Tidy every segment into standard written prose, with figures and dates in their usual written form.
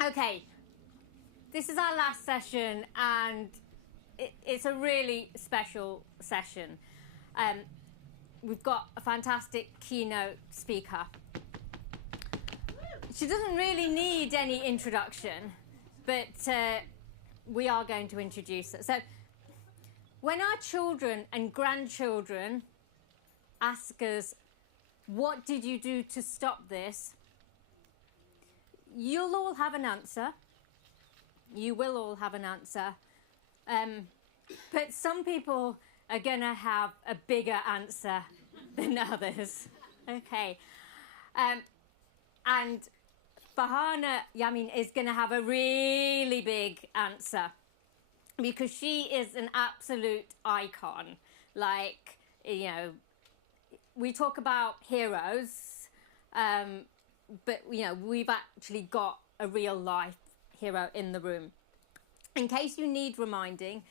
Okay, this is our last session, and it's a really special session. We've got a fantastic keynote speaker. She doesn't really need any introduction, but we are going to introduce her. So, when our children and grandchildren ask us, what did you do to stop this? You'll all have an answer. You will all have an answer. But some people are going to have a bigger answer than others. Okay. And Farhana Yamin is going to have a really big answer because she is an absolute icon. Like, you know, we talk about heroes, but, you know, we've actually got a real life hero in the room. In case you need reminding,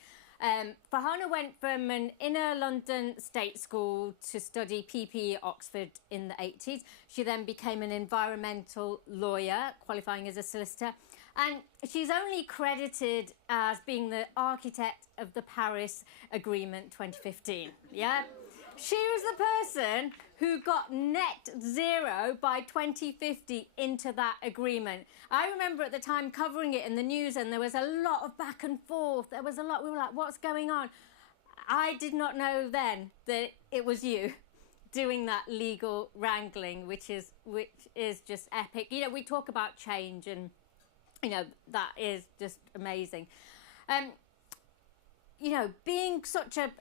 Farhana went from an inner London state school to study PP at Oxford in the 80s. She then became an environmental lawyer, qualifying as a solicitor. And she's only credited as being the architect of the Paris Agreement 2015. Yeah? She was the person who got net zero by 2050 into that agreement. I remember at the time covering it in the news, and there was a lot of back and forth. There was a lot. We were like, what's going on? I did not know then that it was you doing that legal wrangling, which is just epic. You know, we talk about change, and, you know, that is just amazing. You know, being such a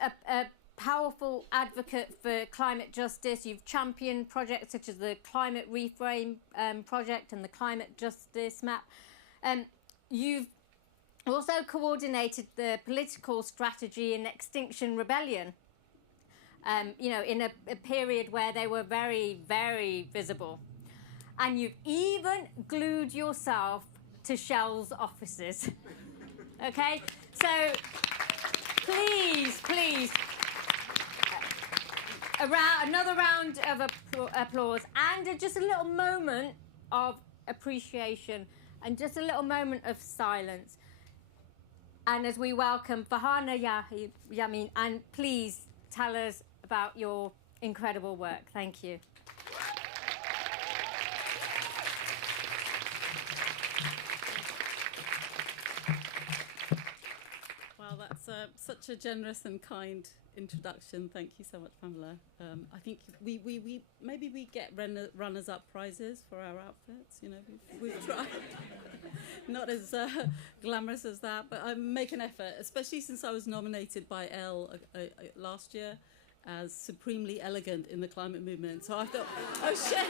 powerful advocate for climate justice. You've championed projects such as the Climate Reframe project and the Climate Justice Map. You've also coordinated the political strategy in Extinction Rebellion, you know, in a period where they were very, very visible. And you've even glued yourself to Shell's offices. Okay? So please, another round of applause, and just a little moment of appreciation and just a little moment of silence. And as we welcome Farhana Yamin, and please tell us about your incredible work. Thank you. Well, that's such a generous and kind introduction. Thank you so much, Pamela. I think we maybe get runners-up prizes for our outfits. You know, we've tried. Not as glamorous as that, but I make an effort, especially since I was nominated by Elle last year as supremely elegant in the climate movement. So I thought, oh shit,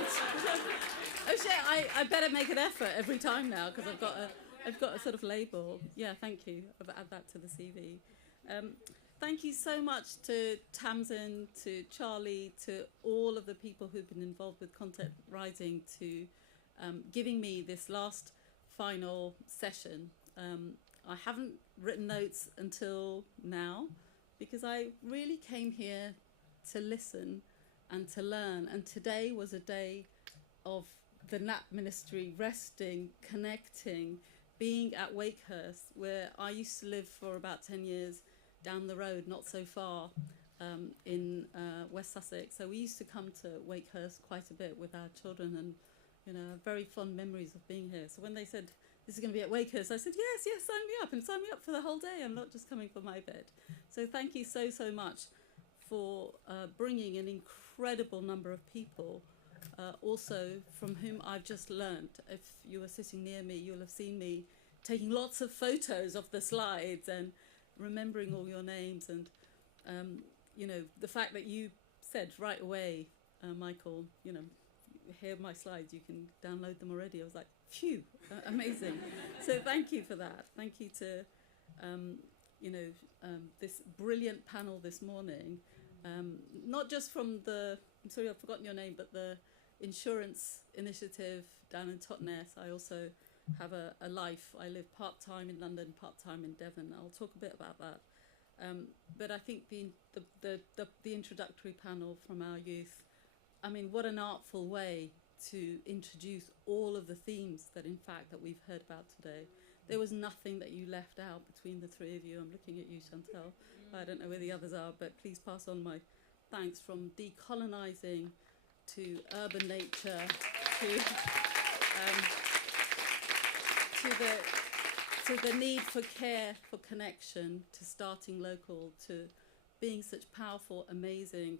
I better make an effort every time now because I've got a sort of label. Yeah, thank you. I'll add that to the CV. Thank you so much to Tamsin, to Charlie, to all of the people who've been involved with Content Rising, to giving me this last final session. I haven't written notes until now because I really came here to listen and to learn. And today was a day of the NAP Ministry resting, connecting, being at Wakehurst, where I used to live for about 10 years, down the road, not so far, in West Sussex. So we used to come to Wakehurst quite a bit with our children, and, you know, very fond memories of being here. So when they said, this is going to be at Wakehurst, I said, yes, sign me up, and sign me up for the whole day. I'm not just coming for my bit. So thank you so much for bringing an incredible number of people, also from whom I've just learned. If you were sitting near me, you'll have seen me taking lots of photos of the slides and remembering all your names, and you know, the fact that you said right away, Michael, you know, here are my slides, you can download them already. I was like, phew, amazing. So thank you for that. Thank you to you know, this brilliant panel this morning, not just from the, I'm sorry I've forgotten your name, but the insurance initiative down in Totnes. I also have a life. I live part-time in London, part-time in Devon. I'll talk a bit about that. But I think the introductory panel from our youth, I mean, what an artful way to introduce all of the themes that in fact that we've heard about today. There was nothing that you left out between the three of you. I'm looking at you, Chantal. I don't know where the others are, but please pass on my thanks, from decolonising to urban nature to the need for care, for connection, to starting local, to being such powerful, amazing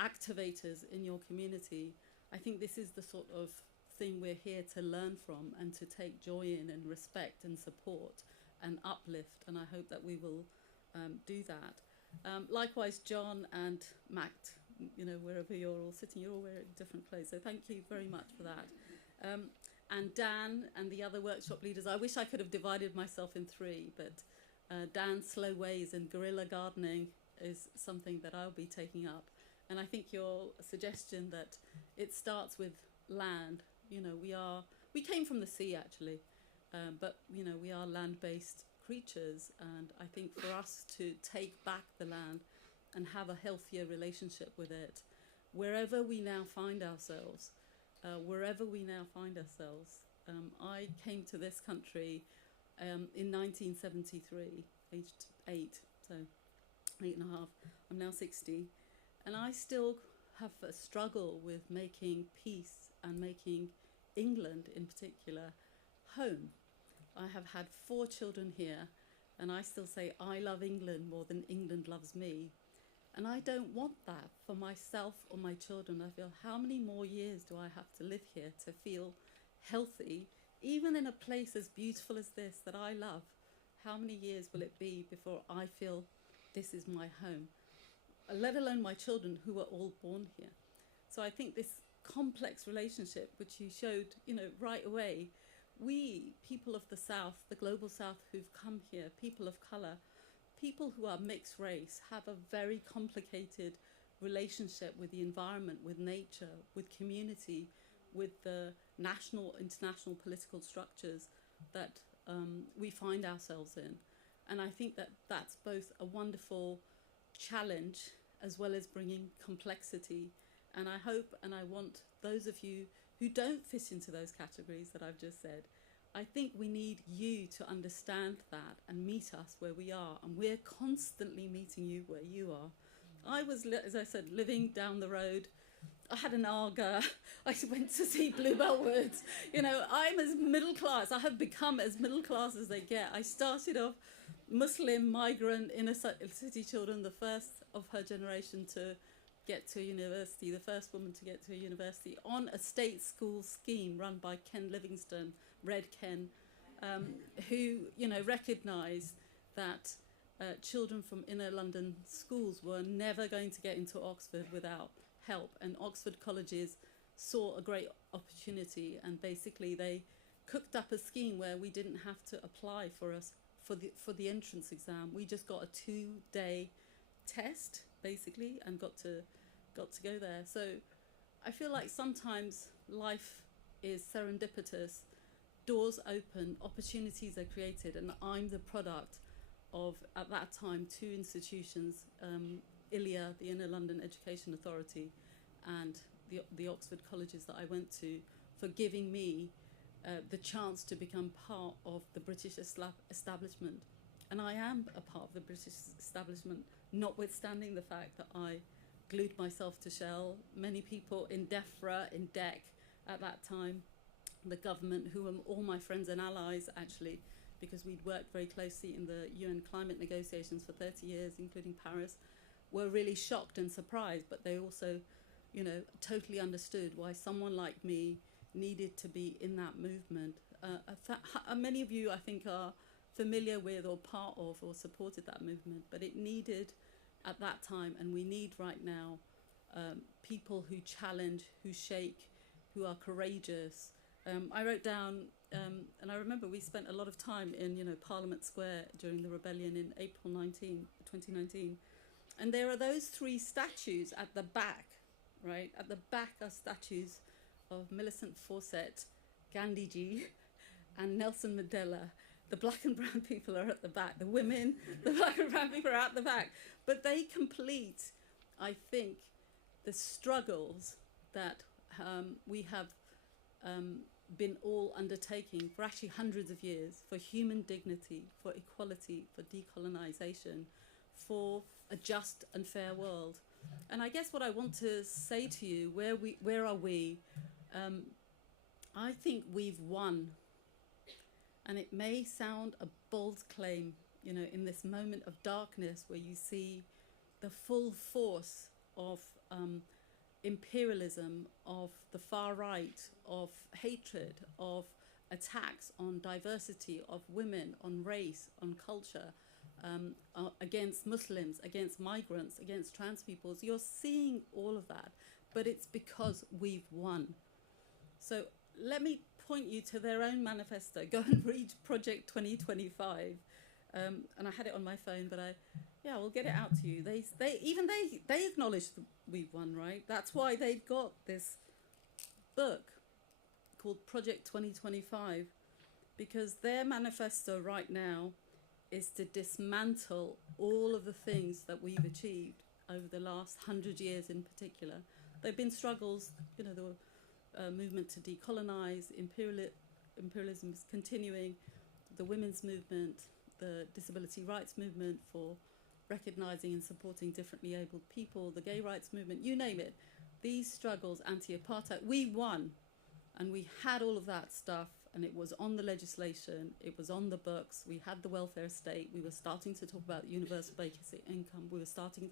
activators in your community. I think this is the sort of thing we're here to learn from and to take joy in and respect and support and uplift, and I hope that we will do that. Likewise, John and Matt, you know, wherever you're all sitting, you're all at a different place, so thank you very much for that. And Dan and the other workshop leaders, I wish I could have divided myself in three, but Dan's slow ways and guerrilla gardening is something that I'll be taking up. And I think your suggestion that it starts with land, you know, we came from the sea actually, but you know, we are land-based creatures, and I think for us to take back the land and have a healthier relationship with it, wherever we now find ourselves, I came to this country in 1973, aged 8, so 8 and a half. I'm now 60, and I still have a struggle with making peace and making England in particular home. I have had 4 children here, and I still say I love England more than England loves me. And I don't want that for myself or my children. I feel, how many more years do I have to live here to feel healthy, even in a place as beautiful as this that I love? How many years will it be before I feel this is my home? Let alone my children who were all born here. So I think this complex relationship, which you showed, you know, right away, we, people of the South, the global South who've come here, people of colour, people who are mixed race, have a very complicated relationship with the environment, with nature, with community, with the national, international political structures that we find ourselves in. And I think that that's both a wonderful challenge as well as bringing complexity. And I hope and I want those of you who don't fit into those categories that I've just said, I think we need you to understand that and meet us where we are. And we're constantly meeting you where you are. I was, as I said, living down the road. I had an Aga. I went to see Bluebell Woods. You know, I'm as middle class. I have become as middle class as they get. I started off Muslim, migrant, inner city children, the first of her generation to get to university, the first woman to get to a university on a state school scheme run by Ken Livingstone, Red Ken, who, you know, recognised that children from inner London schools were never going to get into Oxford without help, and Oxford colleges saw a great opportunity, and basically they cooked up a scheme where we didn't have to apply for the entrance exam. We just got a 2-day test basically and got to go there. So I feel like sometimes life is serendipitous, doors open, opportunities are created, and I'm the product of, at that time, 2 institutions, ILIA, the Inner London Education Authority, and the Oxford colleges that I went to, for giving me the chance to become part of the British establishment. And I am a part of the British establishment, notwithstanding the fact that I glued myself to Shell. Many people in DEFRA, in DEC at that time, the government, who were all my friends and allies actually, because we'd worked very closely in the UN climate negotiations for 30 years, including Paris, were really shocked and surprised, but they also, you know, totally understood why someone like me needed to be in that movement. Many of you, I think, are familiar with or part of or supported that movement, but it needed at that time, and we need right now, people who challenge, who shake, who are courageous. I wrote down, and I remember we spent a lot of time in, you know, Parliament Square during the rebellion in April 2019. And there are those 3 statues at the back, right? At the back are statues of Millicent Fawcett, Gandhiji, and Nelson Mandela. The black and brown people are at the back. The women, the black and brown people are at the back. But they complete, I think, the struggles that we have been all undertaking for actually hundreds of years, for human dignity, for equality, for decolonization, for a just and fair world. And I guess what I want to say to you, where are we? I think we've won. And it may sound a bold claim, you know, in this moment of darkness where you see the full force of imperialism, of the far right, of hatred, of attacks on diversity, of women, on race, on culture, against Muslims, against migrants, against trans peoples. You're seeing all of that, but it's because we've won. So let me point you to their own manifesto. Go and read Project 2025. And I had it on my phone, but we'll get it out to you. They acknowledge that we've won, right? That's why they've got this book called Project 2025, because their manifesto right now is to dismantle all of the things that we've achieved over the last 100 years in particular. There have been struggles, you know, the movement to decolonize, imperialism is continuing, the women's movement, the disability rights movement for recognizing and supporting differently abled people, the gay rights movement, you name it. These struggles, anti-apartheid, we won. And we had all of that stuff, and it was on the legislation, it was on the books, we had the welfare state, we were starting to talk about universal basic income, we were starting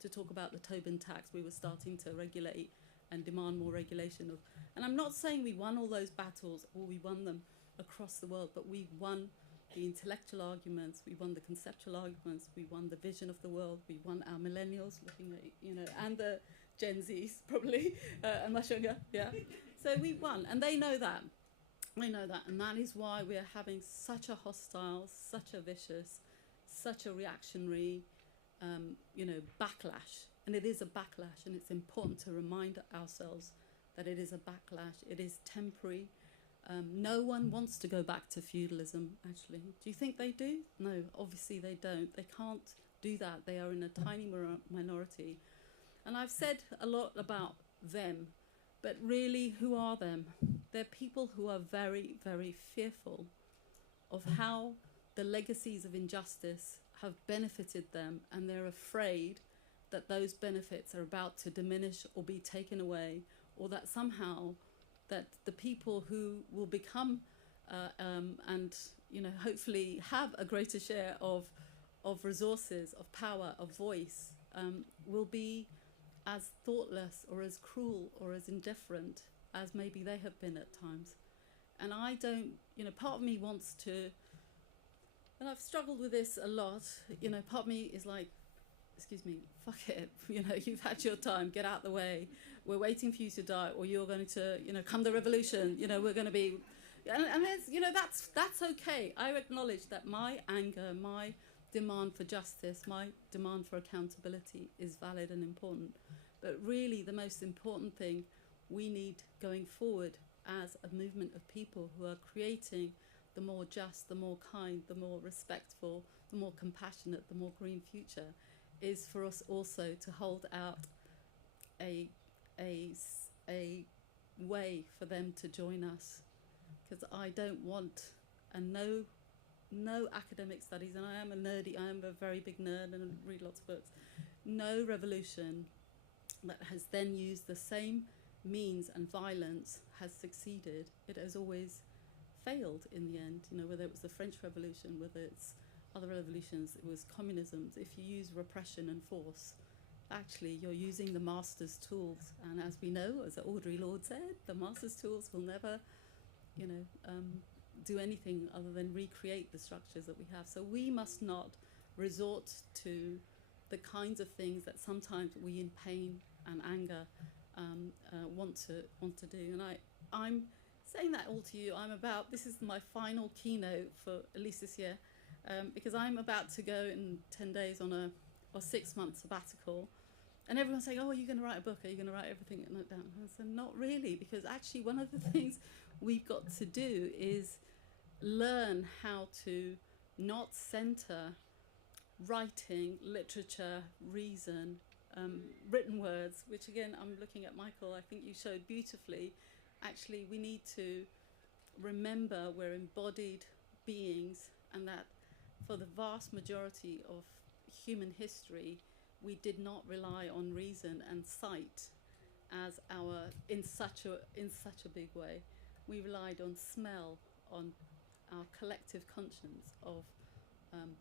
to talk about the Tobin tax, we were starting to regulate and demand more regulation of. And I'm not saying we won all those battles or we won them across the world, but we won the intellectual arguments, we won the conceptual arguments, we won the vision of the world, we won our millennials looking at, you know, and the Gen Zs probably, and much younger, yeah. So we won, and they know that. They know that, and that is why we are having such a hostile, such a vicious, such a reactionary, you know, backlash. And it is a backlash, and it's important to remind ourselves that it is a backlash. It is temporary. No one wants to go back to feudalism, actually. Do you think they do? No, obviously they don't. They can't do that. They are in a tiny minority. And I've said a lot about them, but really, who are them? They're people who are very, very fearful of how the legacies of injustice have benefited them, and they're afraid that those benefits are about to diminish or be taken away, or that somehow that the people who will become and, you know, hopefully have a greater share of resources, of power, of voice, will be as thoughtless or as cruel or as indifferent as maybe they have been at times. And I don't, you know, part of me wants to, and I've struggled with this a lot, you know, part of me is like, excuse me, fuck it, you know, you've had your time, get out the way, we're waiting for you to die, or you're going to, you know, come the revolution, you know, we're going to be, and there's, you know, that's okay. I acknowledge that my anger, my demand for justice, my demand for accountability is valid and important. But really the most important thing we need going forward as a movement of people who are creating the more just, the more kind, the more respectful, the more compassionate, the more green future, is for us also to hold out a way for them to join us. Because I don't want, and no academic studies, and I am a very big nerd and read lots of books, no revolution that has then used the same means and violence has succeeded. It has always failed in the end, you know, whether it was the French Revolution, whether it's other revolutions, it was communism. If you use repression and force, actually you're using the master's tools. And as we know, as Audre Lorde said, the master's tools will never, you know, do anything other than recreate the structures that we have. So we must not resort to the kinds of things that sometimes we in pain and anger want to do. And I'm saying that all to you. This is my final keynote for at least this year, because I'm about to go in 10 days on a 6-month sabbatical. And everyone's saying, oh, are you going to write a book? Are you going to write everything down? And I said, not really, because actually one of the things we've got to do is learn how to not center writing, literature, reason, written words, which again, I'm looking at Michael, I think you showed beautifully, actually we need to remember we're embodied beings, and that for the vast majority of human history, we did not rely on reason and sight as our in such a big way. We relied on smell, on our collective conscience, of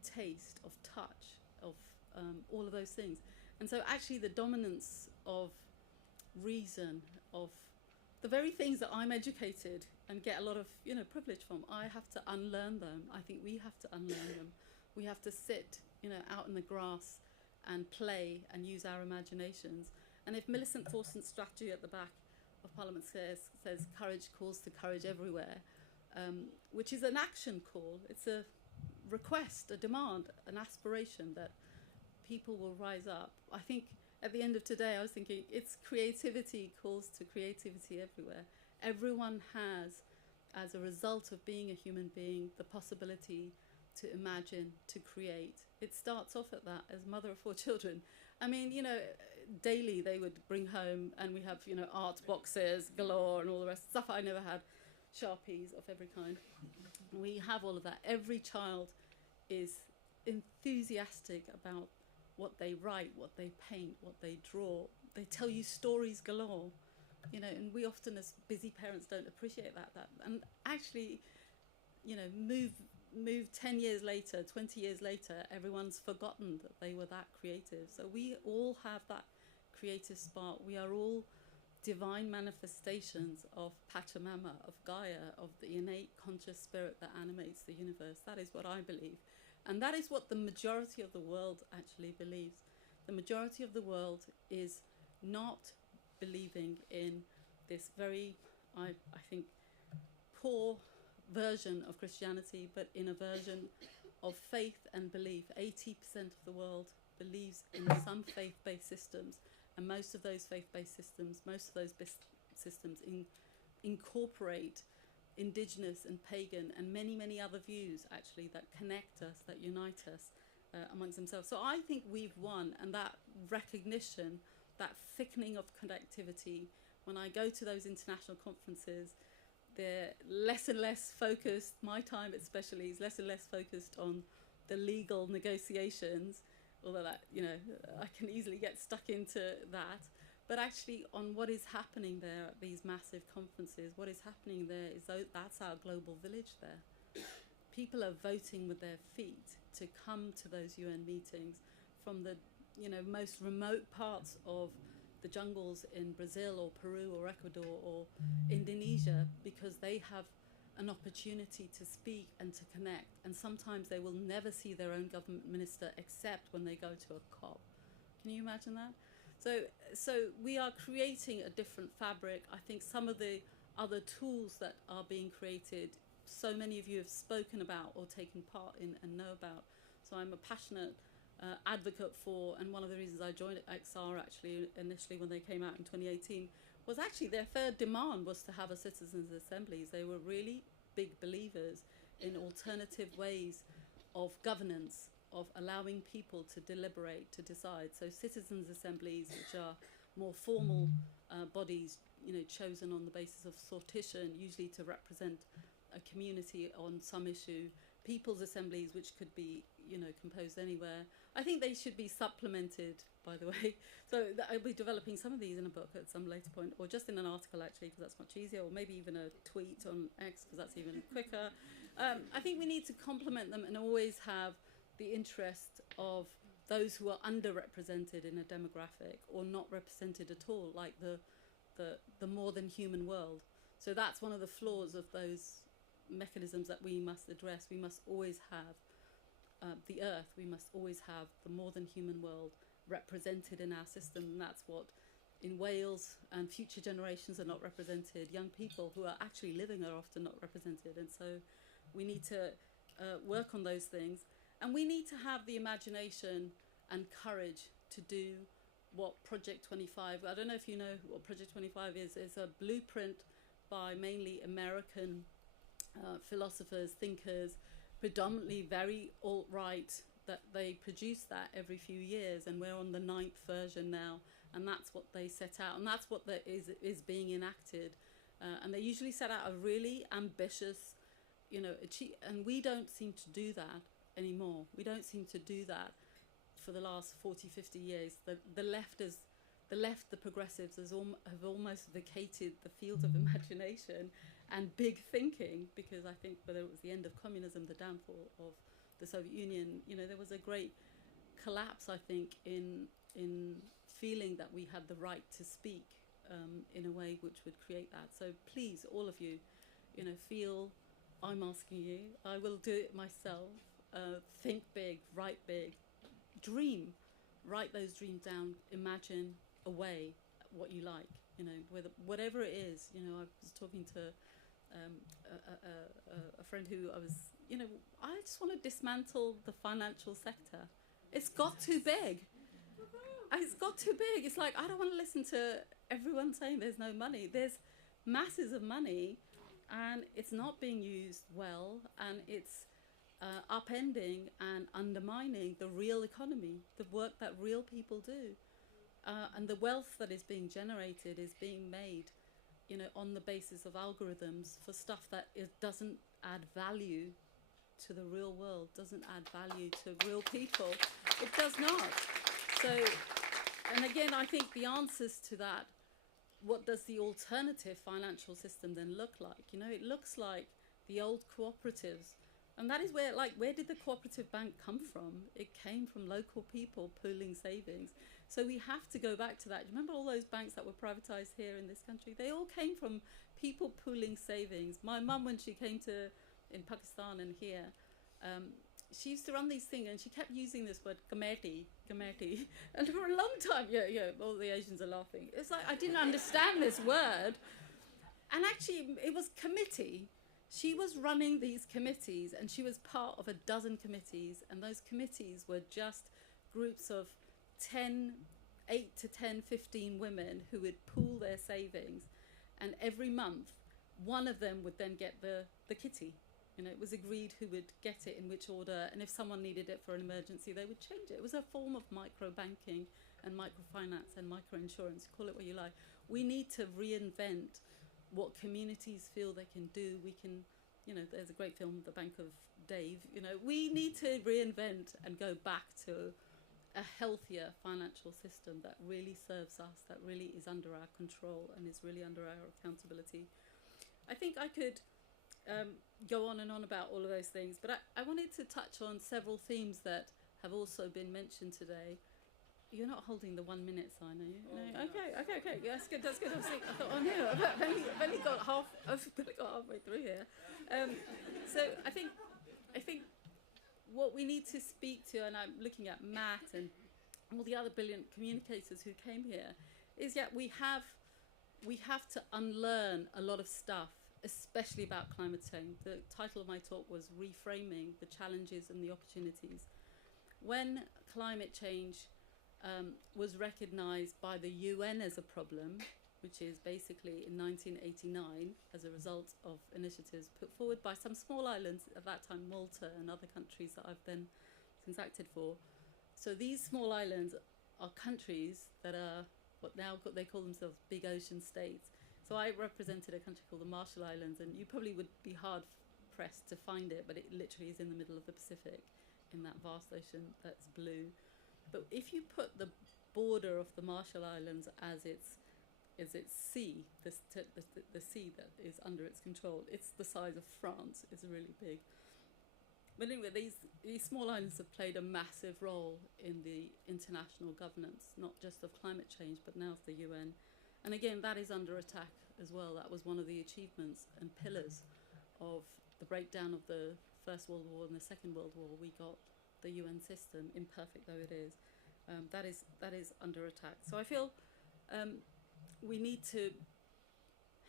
taste, of touch, of all of those things. And so actually the dominance of reason, of the very things that I'm educated and get a lot of privilege from, I have to unlearn them. I think we have to unlearn them. We have to sit out in the grass and play and use our imaginations. And if Millicent Thorson's strategy at the back of Parliament says courage calls to courage everywhere, which is an action call, it's a request, a demand, an aspiration that people will rise up. I think at the end of today, I was thinking it's creativity calls to creativity everywhere. Everyone has, as a result of being a human being, the possibility to imagine, to create. It starts off at that, as mother of 4 children. I mean, daily they would bring home, and we have, art boxes galore and all the rest. Stuff I never had, Sharpies of every kind. We have all of that. Every child is enthusiastic about what they write, what they paint, what they draw. They tell you stories galore, and we often as busy parents don't appreciate that. And actually, move 10 years later, 20 years later, everyone's forgotten that they were that creative. So we all have that creative spark. We are all divine manifestations of Pachamama, of Gaia, of the innate conscious spirit that animates the universe. That is what I believe. And that is what the majority of the world actually believes. The majority of the world is not believing in this very, I think, poor version of Christianity, but in a version of faith and belief. 80% of the world believes in some faith-based systems, and most of those faith-based systems, most of those systems incorporate indigenous and pagan and many, many other views actually that connect us, that unite us amongst themselves. So I think we've won, and that recognition, that thickening of connectivity, when I go to those international conferences, they're less and less focused, my time especially is less and less focused on the legal negotiations, although that, I can easily get stuck into that, but actually on what is happening there at these massive conferences. What is happening there is that's our global village there. People are voting with their feet to come to those UN meetings from the most remote parts of the jungles in Brazil or Peru or Ecuador or Indonesia, because they have an opportunity to speak and to connect. And sometimes they will never see their own government minister except when they go to a COP. Can you imagine that? So we are creating a different fabric. I think some of the other tools that are being created, so many of you have spoken about or taken part in and know about. So I'm a passionate advocate for, and one of the reasons I joined XR actually initially when they came out in 2018 was actually their third demand was to have a citizens' assemblies. They were really big believers in alternative ways of governance, of allowing people to deliberate, to decide. So citizens' assemblies, which are more formal bodies, chosen on the basis of sortition, usually to represent a community on some issue. People's assemblies, which could be, composed anywhere. I think they should be supplemented, by the way. So I'll be developing some of these in a book at some later point, or just in an article actually, because that's much easier, or maybe even a tweet on X, because that's even quicker. I think we need to complement them and always have the interest of those who are underrepresented in a demographic or not represented at all, like the more than human world. So that's one of the flaws of those mechanisms that we must address. We must always have the earth, we must always have the more than human world represented in our system, and that's what in Wales and future generations are not represented. Young people who are actually living are often not represented, and so we need to work on those things, and we need to have the imagination and courage to do what Project 25, I don't know if you know what Project 25 is. It's a blueprint by mainly American philosophers, thinkers, predominantly very alt-right, that they produce that every few years, and we're on the 9th version now, and that's what they set out, and that's what is being enacted And they usually set out a really ambitious, and we don't seem to do that anymore. We don't seem to do that for the last 40, 50 years. The left, the progressives, have almost vacated the field of imagination and big thinking, because I think whether it was the end of communism, the downfall of the Soviet Union, there was a great collapse, I think, in feeling that we had the right to speak in a way which would create that. So please, all of you, feel I'm asking you. I will do it myself. Think big, write big, dream, write those dreams down, imagine a way, what you like, whatever it is. I was talking to a friend who I was, I just want to dismantle the financial sector. It's got too big. It's got too big. It's like, I don't want to listen to everyone saying there's no money. There's masses of money, and it's not being used well, and it's upending and undermining the real economy, the work that real people do. And the wealth that is being generated is being made, on the basis of algorithms for stuff that doesn't add value to the real world, doesn't add value to real people. It does not. So, and again, I think the answers to that, what does the alternative financial system then look like? It looks like the old cooperatives. And that is where did the cooperative bank come from? It came from local people pooling savings. So we have to go back to that. Remember all those banks that were privatized here in this country? They all came from people pooling savings. My mum, when she came in Pakistan and here, she used to run these things, and she kept using this word, gameti. And for a long time, all the Asians are laughing. It's like, I didn't understand this word. And actually, it was committee. She was running these committees, and she was part of a dozen committees, and those committees were just groups of 8 to 10, 15 women who would pool their savings, and every month one of them would then get the kitty. It was agreed who would get it in which order, and if someone needed it for an emergency, they would change it. It was a form of micro-banking and microfinance and micro-insurance, call it what you like. We need to reinvent what communities feel they can do. We can, there's a great film, The Bank of Dave. We need to reinvent and go back to a healthier financial system that really serves us, that really is under our control and is really under our accountability. I think I could go on and on about all of those things, but I wanted to touch on several themes that have also been mentioned today. You're not holding the 1 minute sign, are you? No. Okay. Yeah, that's good. I thought, oh no, I've only got halfway through here. So I think what we need to speak to, and I'm looking at Matt and all the other brilliant communicators who came here, is we have to unlearn a lot of stuff, especially about climate change. The title of my talk was Reframing the Challenges and the Opportunities. When climate change was recognised by the UN as a problem, which is basically in 1989 as a result of initiatives put forward by some small islands, at that time Malta and other countries that I've then since acted for. So these small islands are countries that are they call themselves big ocean states. So I represented a country called the Marshall Islands, and you probably would be hard pressed to find it, but it literally is in the middle of the Pacific, in that vast ocean that's blue. But if you put the border of the Marshall Islands as its sea, the sea that is under its control, it's the size of France. It's really big. But anyway, these small islands have played a massive role in the international governance, not just of climate change, but now of the UN. And again, that is under attack as well. That was one of the achievements and pillars of the breakdown of the First World War and the Second World War. We got the UN system, imperfect though it is, that is under attack. So I feel we need to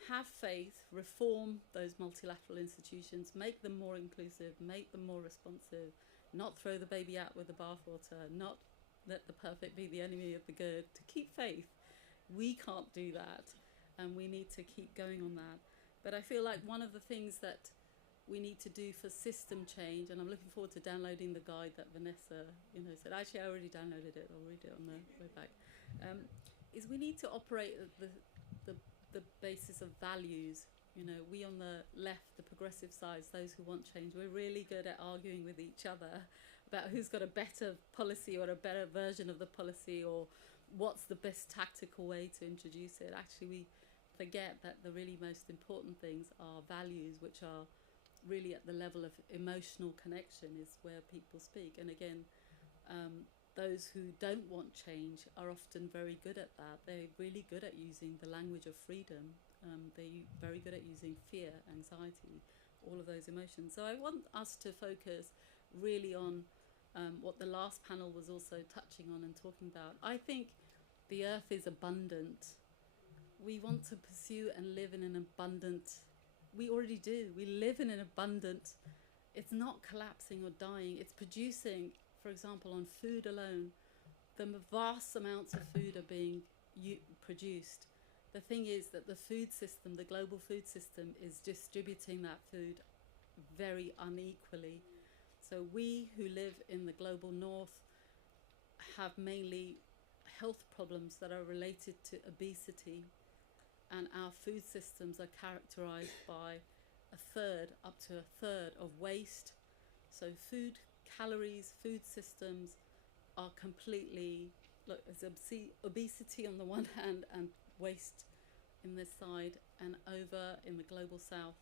have faith, reform those multilateral institutions, make them more inclusive, make them more responsive, not throw the baby out with the bathwater, not let the perfect be the enemy of the good, to keep faith. We can't do that, and we need to keep going on that. But I feel like one of the things that we need to do for system change, and I'm looking forward to downloading the guide that Vanessa said, actually I already downloaded it, I'll read it on the way back, is we need to operate at the the basis of values. You know, we on the left, the progressive sides, those who want change, we're really good at arguing with each other about who's got a better policy or a better version of the policy, or what's the best tactical way to introduce it. Actually, we forget that the really most important things are values, which are really at the level of emotional connection, is where people speak. And again, those who don't want change are often very good at that. They're really good at using the language of freedom. They're very good at using fear, anxiety, all of those emotions. So I want us to focus really on what the last panel was also touching on and talking about. I think the earth is abundant. We want to pursue and live in an abundant, we already do. We live in an abundant, it's not collapsing or dying. It's producing, for example, on food alone, the vast amounts of food are being produced. The thing is that the food system, the global food system, is distributing that food very unequally. So we who live in the global north have mainly health problems that are related to obesity, and our food systems are characterized by up to a third of waste. So food calories, food systems are completely, look, there's obesity on the one hand and waste in this side, and over in the global south,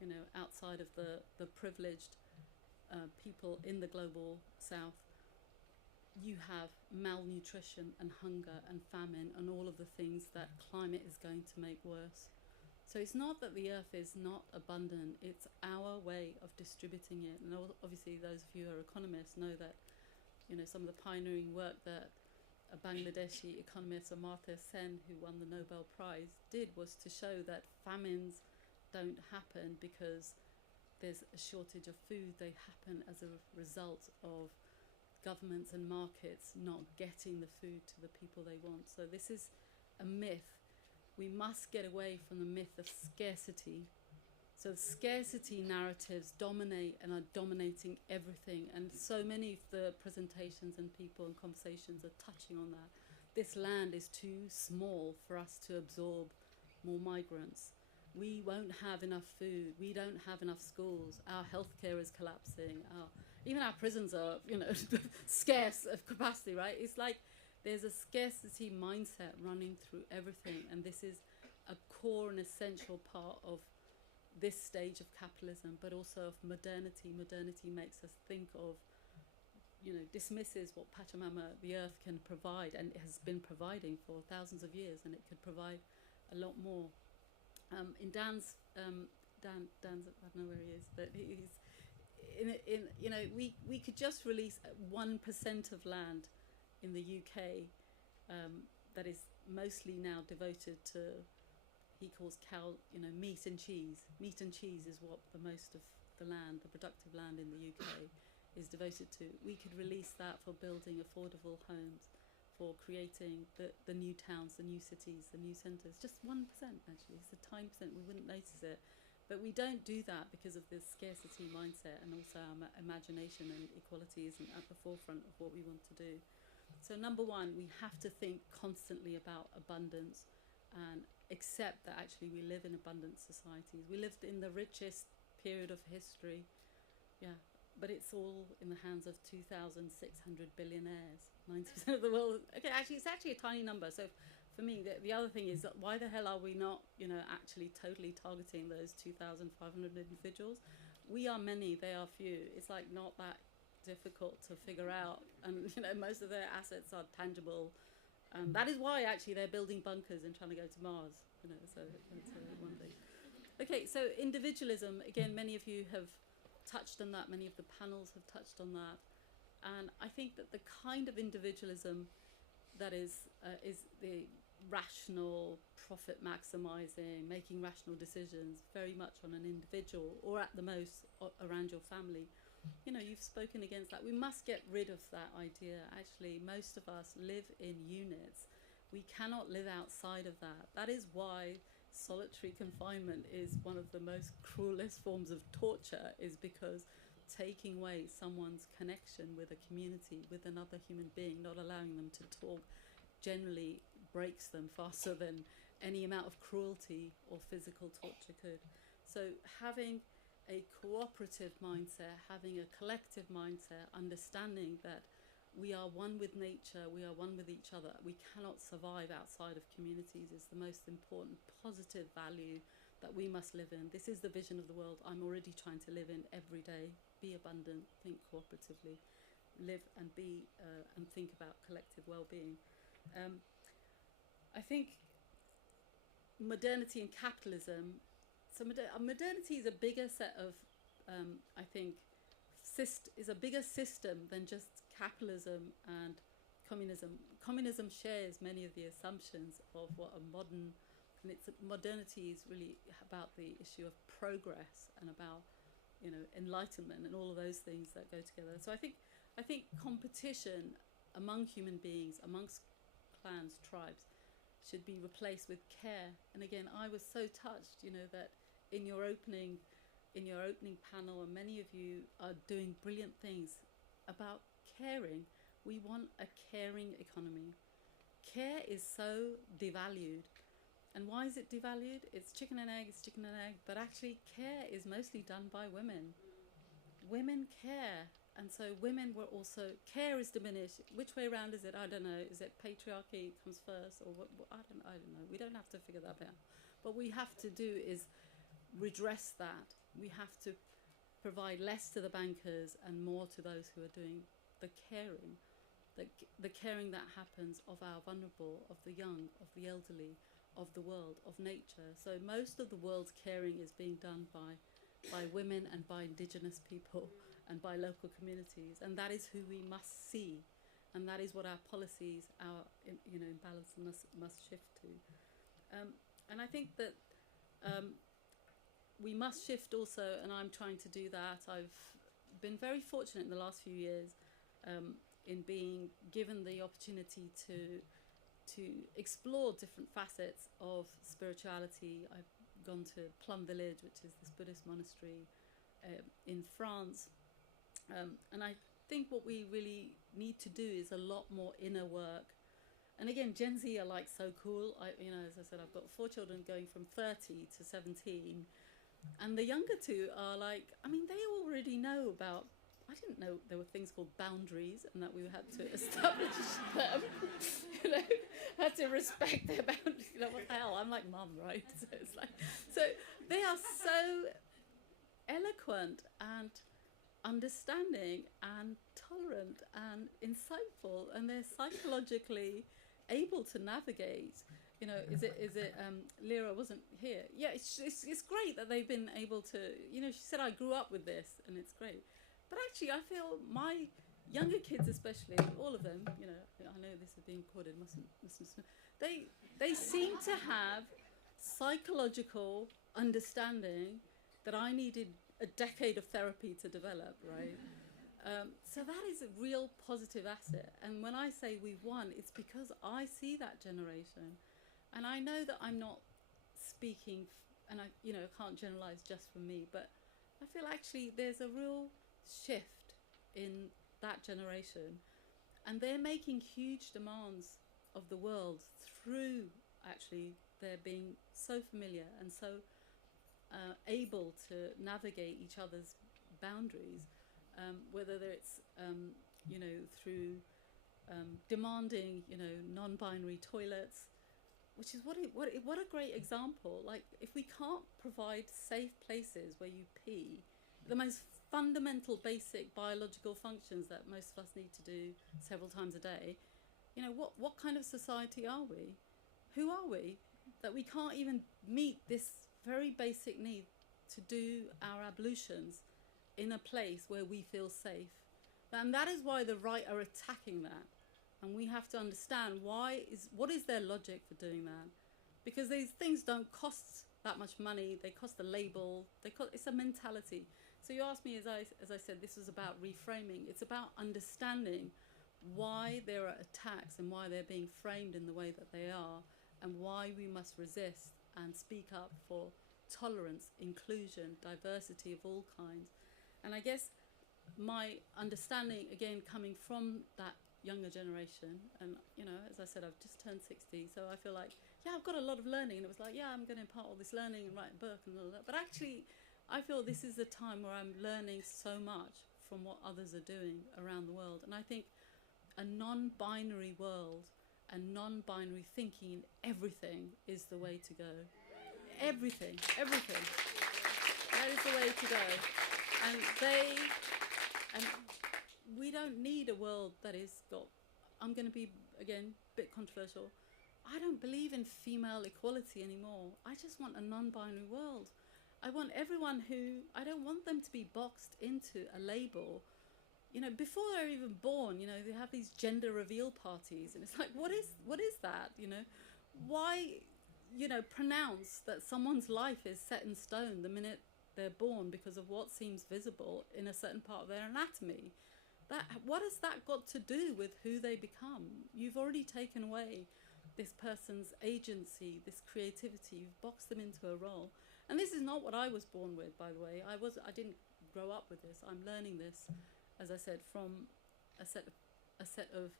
you know, outside of the privileged people in the global south, you have malnutrition and hunger and famine and all of the things that climate is going to make worse. So it's not that the earth is not abundant, it's our way of distributing it. And obviously those of you who are economists know that, you know, some of the pioneering work that a Bangladeshi economist, Amartya Sen, who won the Nobel Prize, did was to show that famines don't happen because there's a shortage of food. They happen as a result of governments and markets not getting the food to the people they want. So this is a myth. We must get away from the myth of scarcity. So scarcity narratives dominate and are dominating everything. And so many of the presentations and people and conversations are touching on that. This land is too small for us to absorb more migrants. We won't have enough food. We don't have enough schools. Our healthcare is collapsing. Even our prisons are, you know, scarce of capacity, right? It's like there's a scarcity mindset running through everything, and this is a core and essential part of this stage of capitalism, but also of modernity. Modernity makes us think of, you know, dismisses what Pachamama, the earth, can provide, and it has been providing for thousands of years, and it could provide a lot more. In Dan's, Dan's, I don't know where he is, but he's in you know, we could just release 1% of land in the UK that is mostly now devoted to, he calls you know, meat and cheese. Meat and cheese is what the most of the land, the productive land in the UK, is devoted to. We could release that for building affordable homes, for creating the new towns, the new cities, the new centres. Just 1%, actually. It's a tiny percent. We wouldn't notice it. But we don't do that because of this scarcity mindset, and also our imagination and equality isn't at the forefront of what we want to do. So number one, we have to think constantly about abundance and accept that actually we live in abundant societies. We lived in the richest period of history, yeah, but it's all in the hands of 2,600 billionaires, 90% of the world. Okay, actually, it's actually a tiny number. So for me, the other thing is that why the hell are we not, you know, actually totally targeting those 2,500 individuals? We are many, they are few. It's like not that difficult to figure out, and you know, most of their assets are tangible. That is why actually they're building bunkers and trying to go to Mars, you know, so that's one thing. Okay, so individualism, again, many of you have touched on that, many of the panels have touched on that, and I think that the kind of individualism that is the rational, profit maximizing, making rational decisions very much on an individual, or at the most around your family. You know, you've spoken against that. We must get rid of that idea. Actually, most of us live in units. We cannot live outside of that. That is why solitary confinement is one of the most cruelest forms of torture, is because taking away someone's connection with a community, with another human being, not allowing them to talk, generally breaks them faster than any amount of cruelty or physical torture could. So having a cooperative mindset, having a collective mindset, understanding that we are one with nature, we are one with each other, we cannot survive outside of communities is the most important positive value that we must live in. This is the vision of the world I'm already trying to live in every day. Be abundant, think cooperatively, live and be and think about collective well-being. I think modernity and capitalism, so modernity is a bigger set of, I think, is a bigger system than just capitalism and communism. Communism shares many of the assumptions of what a modern, and modernity is really about the issue of progress and about, you know, enlightenment and all of those things that go together. So I think competition among human beings, amongst clans, tribes, should be replaced with care. And again, I was so touched, you know, that in your opening panel, and many of you are doing brilliant things about caring. We want a caring economy. Care is so devalued. And why is it devalued? It's chicken and egg, but actually care is mostly done by women. Women care. And so women were also, care is diminished. Which way around is it? I don't know. Is it patriarchy comes first, or what? I don't know. We don't have to figure that out. What we have to do is redress that. We have to provide less to the bankers and more to those who are doing the caring, the caring that happens of our vulnerable, of the young, of the elderly, of the world, of nature. So most of the world's caring is being done by women and by indigenous people and by local communities, and that is who we must see, and that is what our policies, our imbalance must shift to. And I think that we must shift also, and I'm trying to do that. I've been very fortunate in the last few years in being given the opportunity to explore different facets of spirituality. I've gone to Plum Village, which is this Buddhist monastery in France. And I think what we really need to do is a lot more inner work. And again, Gen Z are like so cool. As I said, I've got 4 children going from 30 to 17. And the younger 2 are like, I mean, they already know about, I didn't know there were things called boundaries and that we had to establish them, had to respect their boundaries. What the hell? I'm like mum, right? So they are so eloquent and understanding and tolerant and insightful, and they're psychologically able to navigate. Is it Lyra wasn't here? Yeah, it's great that they've been able to, she said, I grew up with this, and it's great. But actually, I feel my younger kids especially, all of them, I know this is being recorded, they seem to have psychological understanding that I needed a decade of therapy to develop, right? So that is a real positive asset. And when I say we've won, it's because I see that generation. And I know that I'm not speaking, and I can't generalize just for me, but I feel actually there's a real shift in that generation. And they're making huge demands of the world through actually their being so familiar and so able to navigate each other's boundaries, whether it's through demanding non-binary toilets, which is what a great example. Like, if we can't provide safe places where you pee, the most fundamental basic biological functions that most of us need to do several times a day, what kind of society are we? Who are we that we can't even meet this very basic need to do our ablutions in a place where we feel safe? And that is why the right are attacking that. And we have to understand what is their logic for doing that? Because these things don't cost that much money. They cost a label. It's a mentality. So you asked me, as I said, this was about reframing. It's about understanding why there are attacks and why they're being framed in the way that they are, and why we must resist and speak up for tolerance, inclusion, diversity of all kinds. And I guess my understanding, again, coming from that younger generation, and as I said, I've just turned 60, so I feel like yeah, I've got a lot of learning. And it was like, yeah, I'm going to impart all this learning and write a book and all that. But actually, I feel this is the time where I'm learning so much from what others are doing around the world. And I think a non-binary world and non-binary thinking in everything is the way to go. Everything. That is the way to go. And we don't need a world that is got, I'm going to be, again, a bit controversial. I don't believe in female equality anymore. I just want a non-binary world. I want everyone who, I don't want them to be boxed into a label. You know, before they're even born, you know, they have these gender reveal parties, and it's like, what is that? You know, why, you know, pronounce that someone's life is set in stone the minute they're born because of what seems visible in a certain part of their anatomy? That, what has that got to do with who they become? You've already taken away this person's agency, this creativity. You've boxed them into a role. And this is not what I was born with, by the way. I didn't grow up with this. I'm learning this, as I said, from a set of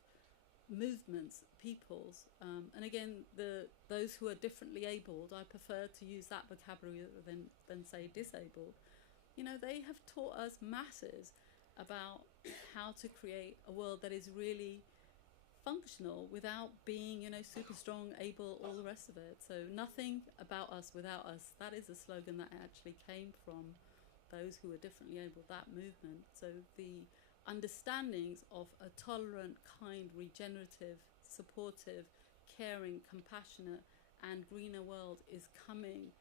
movements, peoples. And again, those who are differently abled, I prefer to use that vocabulary than say disabled. You know, they have taught us masses about how to create a world that is really functional without being, you know, super strong, able, all the rest of it. So nothing about us without us. That is a slogan that actually came from those who are differently able, that movement. So the understandings of a tolerant, kind, regenerative, supportive, caring, compassionate and greener world is coming,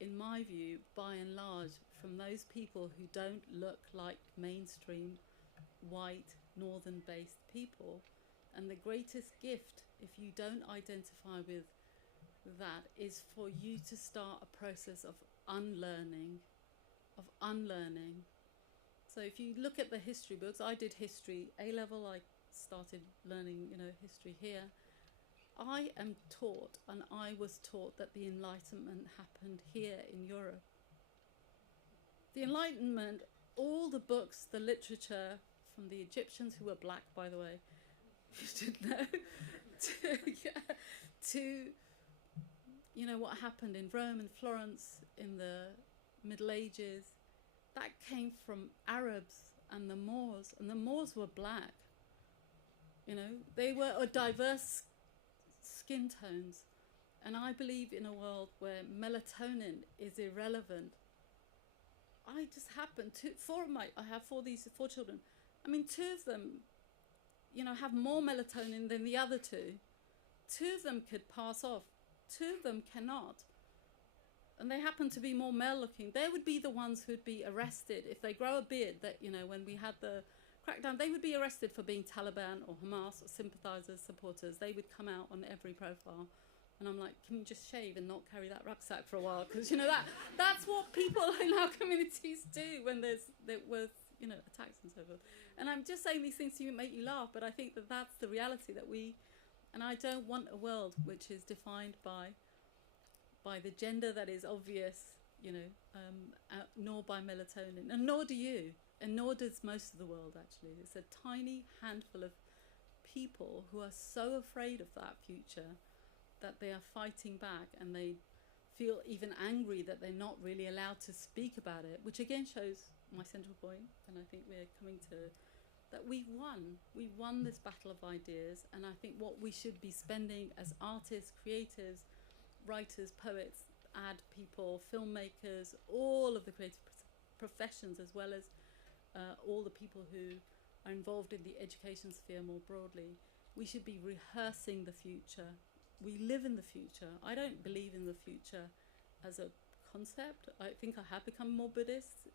in my view, by and large, from those people who don't look like mainstream white northern-based people. And the greatest gift, if you don't identify with that, is for you to start a process of unlearning. So if you look at the history books, I did history A-level, I started learning, you know, history here. I am taught, and I was taught, that the Enlightenment happened here in Europe. The Enlightenment, all the books, the literature, from the Egyptians, who were black, by the way, you should know, to, you know, what happened in Rome and Florence in the Middle Ages, that came from Arabs and the Moors were black. You know, they were a diverse skin tones. And I believe in a world where melatonin is irrelevant. I just happen to, I have four children. I mean, two of them, you know, have more melatonin than the other two. Two of them could pass off. Two of them cannot. And they happen to be more male looking. They would be the ones who'd be arrested if they grow a beard. That, you know, when we had the crackdown, they would be arrested for being Taliban or Hamas or sympathizers, supporters. They would come out on every profile. And I'm like, can you just shave and not carry that rucksack for a while? Because, you know, that's what people in our communities do when there's you know, attacks and so forth. And I'm just saying these things to make you laugh, but I think that that's the reality that and I don't want a world which is defined by the gender that is obvious, you know, nor by melatonin, and nor do you, and nor does most of the world, actually. It's a tiny handful of people who are so afraid of that future that they are fighting back, and they feel even angry that they're not really allowed to speak about it, which again shows my central point, and I think we're coming to that we won this battle of ideas. And I think what we should be spending as artists, creatives, writers, poets, ad people, filmmakers, all of the creative professions, as well as all the people who are involved in the education sphere more broadly, we should be rehearsing the future. We live in the future. I don't believe in the future as a concept. I think I have become more Buddhist.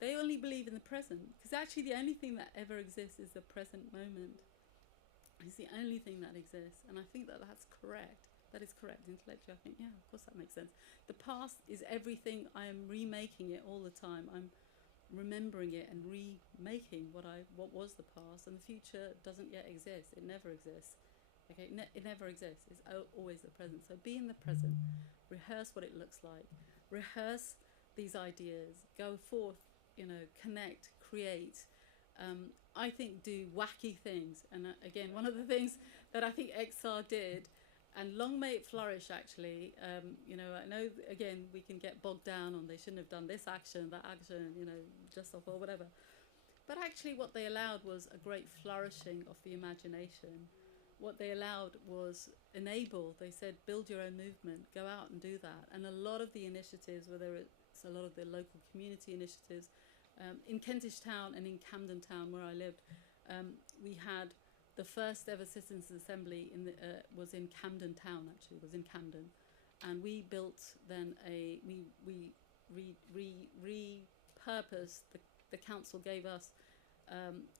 They only believe in the present, because actually the only thing that ever exists is the present moment. It's the only thing that exists, and I think that that's correct. That is correct intellectually. I think, yeah, of course that makes sense. The past is everything. I am remaking it all the time. I'm remembering it and remaking what was the past, and the future doesn't yet exist. It never exists. Okay, it never exists. It's always the present. So be in the present. Rehearse what it looks like. Rehearse these ideas. Go forth. You know, connect, create. I think do wacky things. And again, one of the things that I think XR did, And long may it flourish, actually. You know, I know, again, we can get bogged down on they shouldn't have done this action, that action, you know, just off or whatever. But actually what they allowed was a great flourishing of the imagination. What they allowed was enable, they said, build your own movement, go out and do that. And a lot of the initiatives, whether it's a lot of the local community initiatives, in Kentish Town and in Camden Town, where I lived, we had the first ever Citizens Assembly was in Camden Town, actually, was in Camden. And we built then we repurposed, the council gave us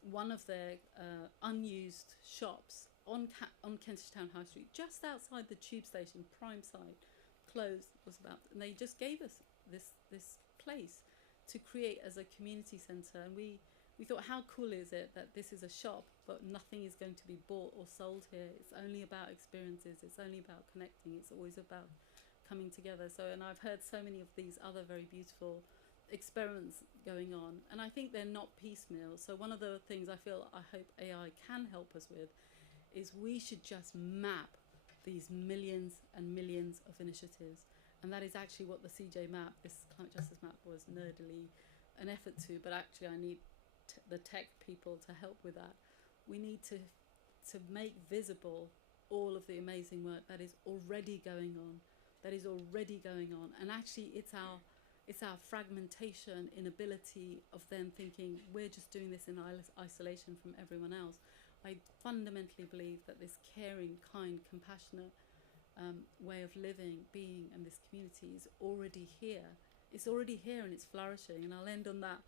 one of their unused shops on Kentish Town High Street, just outside the tube station, prime site, closed, and they just gave us this place to create as a community centre. And we thought, how cool is it that this is a shop, but nothing is going to be bought or sold here. It's only about experiences. It's only about connecting. It's always about coming together. So, and I've heard so many of these other very beautiful experiments going on, and I think they're not piecemeal. So one of the things I hope AI can help us with is we should just map these millions and millions of initiatives. And that is actually what the CJ map, this climate justice map, was nerdily an effort to, but actually I need the tech people to help with that. We need to make visible all of the amazing work that is already going on, and actually it's our fragmentation, inability of them thinking we're just doing this in isolation from everyone else. I fundamentally believe that this caring, kind, compassionate way of living, being, and this community is already here. It's already here and it's flourishing. And I'll end on that,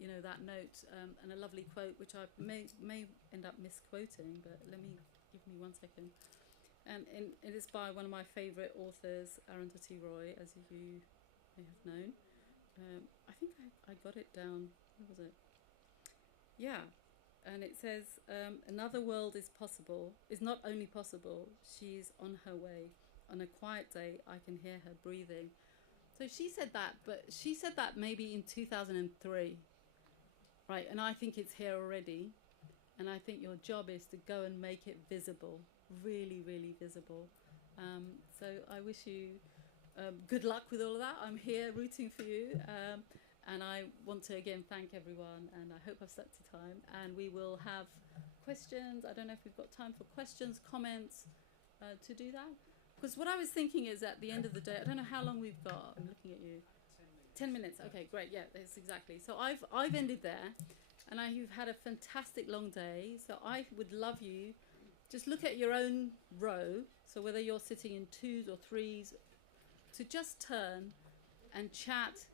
you know, that note, and a lovely quote which I may end up misquoting, but give me 1 second. And it is by one of my favourite authors, Arundhati Roy, as you may have known. I think I got it down. Where was it? Yeah. And it says, another world is not only possible, she's on her way. On a quiet day, I can hear her breathing. So she said that, but she said that maybe in 2003, right? And I think it's here already. And I think your job is to go and make it visible, really, really visible. So I wish you good luck with all of that. I'm here rooting for you. And I want to again thank everyone, and I hope I've stuck to time. And we will have questions. I don't know if we've got time for questions, comments, to do that. Because what I was thinking is at the end of the day, I don't know how long we've got. I'm looking at you. 10 minutes. Okay, great. Yeah, that's exactly. So I've ended there, and you've had a fantastic long day. So I would love you, just look at your own row. So whether you're sitting in 2s or 3s, to just turn and chat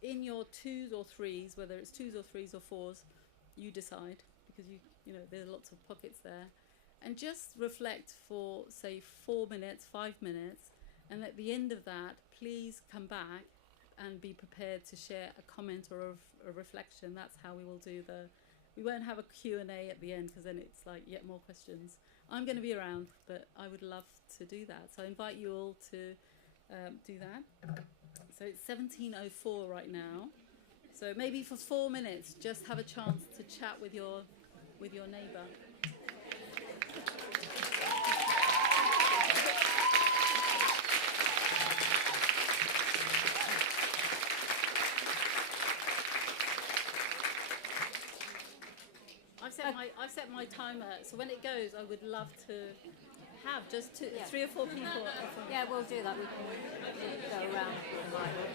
in your 2s or 3s, whether it's 2s or 3s or 4s, you decide, because you know there are lots of pockets there, and just reflect for say 4 minutes, 5 minutes, and at the end of that, please come back and be prepared to share a comment or a reflection. That's how we will do we won't have a Q&A at the end, because then it's like yet more questions. I'm going to be around, but I would love to do that. So I invite you all to do that. So it's 17:04 right now. So maybe for 4 minutes, just have a chance to chat with your neighbour. I've set my timer, so when it goes, I would love to have just 3 or 4 people. Yeah, we'll do that. We can go around the Bible.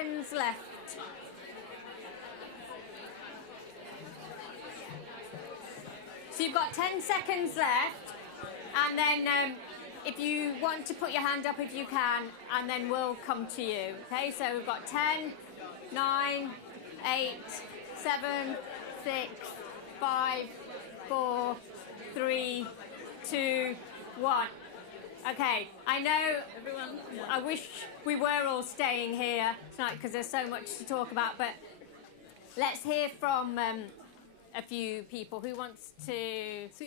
seconds left. So you've got 10 seconds left, and then if you want to put your hand up if you can, and then we'll come to you. Okay, so we've got 10, 9, 8, 7, 6, 5, 4, 3, 2, 1. Okay, I know Everyone, I wish we were all staying here tonight because there's so much to talk about, but let's hear from a few people. Who wants to... So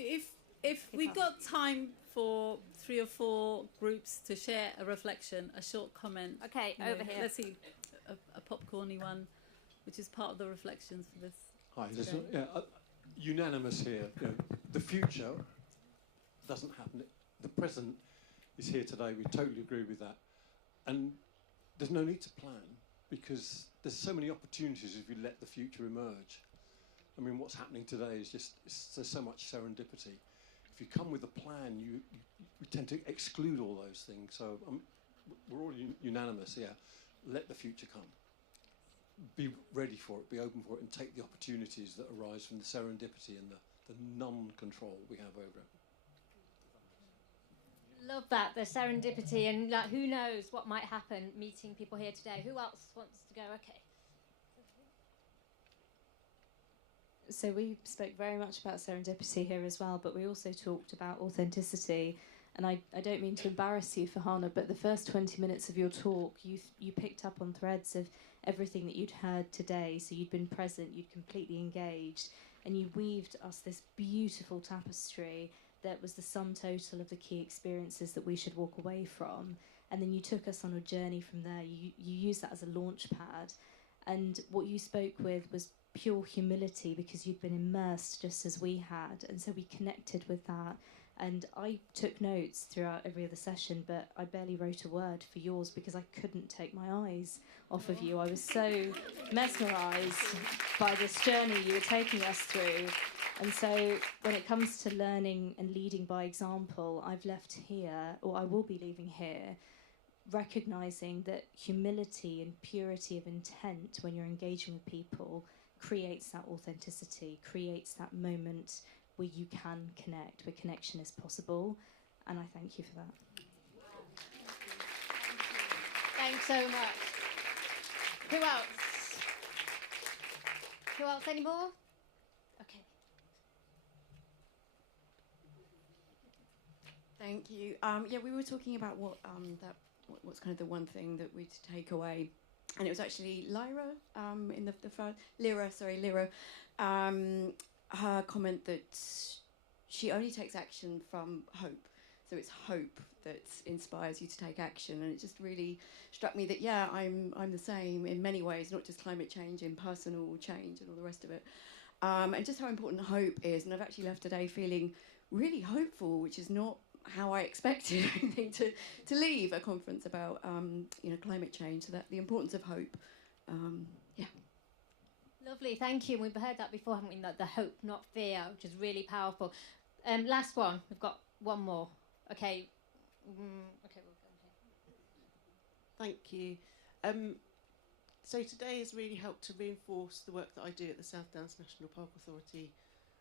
if we've got time for 3 or 4 groups to share a reflection, a short comment. Okay, over here. Let's see, a popcorny one, which is part of the reflections for this. Hi, unanimous here. You know, the future doesn't happen. The present is here today. We totally agree with that. And there's no need to plan because there's so many opportunities if you let the future emerge. I mean, what's happening today is there's so much serendipity. If you come with a plan, you tend to exclude all those things. So we're all unanimous, yeah. Let the future come. Be ready for it, be open for it, and take the opportunities that arise from the serendipity and the non-control we have over it. Love that, the serendipity, and like, who knows what might happen meeting people here today. Who else wants to go? Okay. So we spoke very much about serendipity here as well, but we also talked about authenticity. And I don't mean to embarrass you, Farhana, but the first 20 minutes of your talk, you picked up on threads of everything that you'd heard today. So you'd been present, you'd completely engaged, and you weaved us this beautiful tapestry that was the sum total of the key experiences that we should walk away from. And then you took us on a journey from there. You used that as a launch pad. And what you spoke with was pure humility because you'd been immersed just as we had. And so we connected with that. And I took notes throughout every other session, but I barely wrote a word for yours because I couldn't take my eyes off of you. I was so mesmerised by this journey you were taking us through. And so when it comes to learning and leading by example, I've left here, or I will be leaving here, recognising that humility and purity of intent when you're engaging with people creates that authenticity, creates that moment where you can connect, where connection is possible. And I thank you for that. Thanks so much. Who else? Who else? Any more? Okay. Thank you. Yeah, we were talking about what's kind of the one thing that we'd take away, and it was actually Lyra in the first Lyra. Her comment that she only takes action from hope. So it's hope that inspires you to take action, and it just really struck me that yeah, I'm the same in many ways, not just climate change, in personal change and all the rest of it, and just how important hope is. And I've actually left today feeling really hopeful, which is not how I expected anything to leave a conference about climate change. So that the importance of hope, yeah. Lovely, thank you. We've heard that before, haven't we? The hope, not fear, which is really powerful. Last one. We've got one more. Okay. Okay, we'll go here. Thank you. So today has really helped to reinforce the work that I do at the South Downs National Park Authority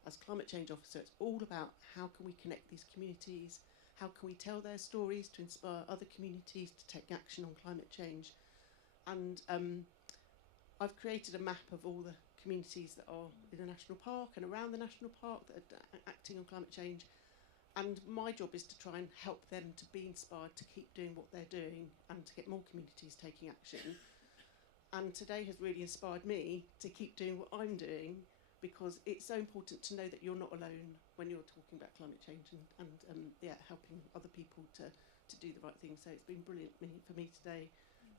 as climate change officer. It's all about how can we connect these communities, how can we tell their stories to inspire other communities to take action on climate change. And I've created a map of all the communities that are in the national park and around the national park that are acting on climate change. And my job is to try and help them to be inspired to keep doing what they're doing and to get more communities taking action. And today has really inspired me to keep doing what I'm doing, because it's so important to know that you're not alone when you're talking about climate change and helping other people to do the right thing. So it's been brilliant for me today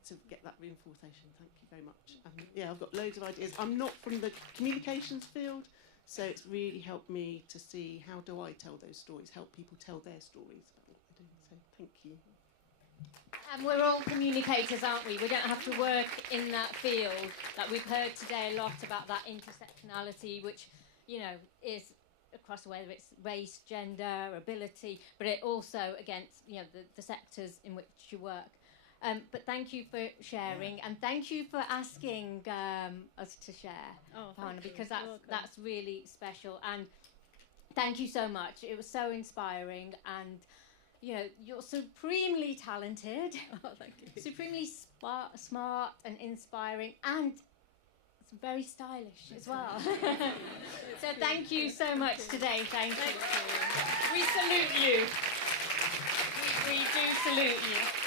to get that reinforcement. Thank you very much. Yeah, I've got loads of ideas. I'm not from the communications field, so it's really helped me to see how do I tell those stories, help people tell their stories about what they're doing. So thank you. And we're all communicators, aren't we? We don't have to work in that field. That we've heard today a lot about that intersectionality, which, you know, is across whether it's race, gender, ability, but it also against, you know, the sectors in which you work. But thank you for sharing, and thank you for asking us to share, Farhana, because that's really special. And thank you so much. It was so inspiring, and you know, you're supremely talented, Thank you. supremely smart and inspiring, and it's very stylish as well. So thank you so much today. Thank you. We salute you. We do salute you.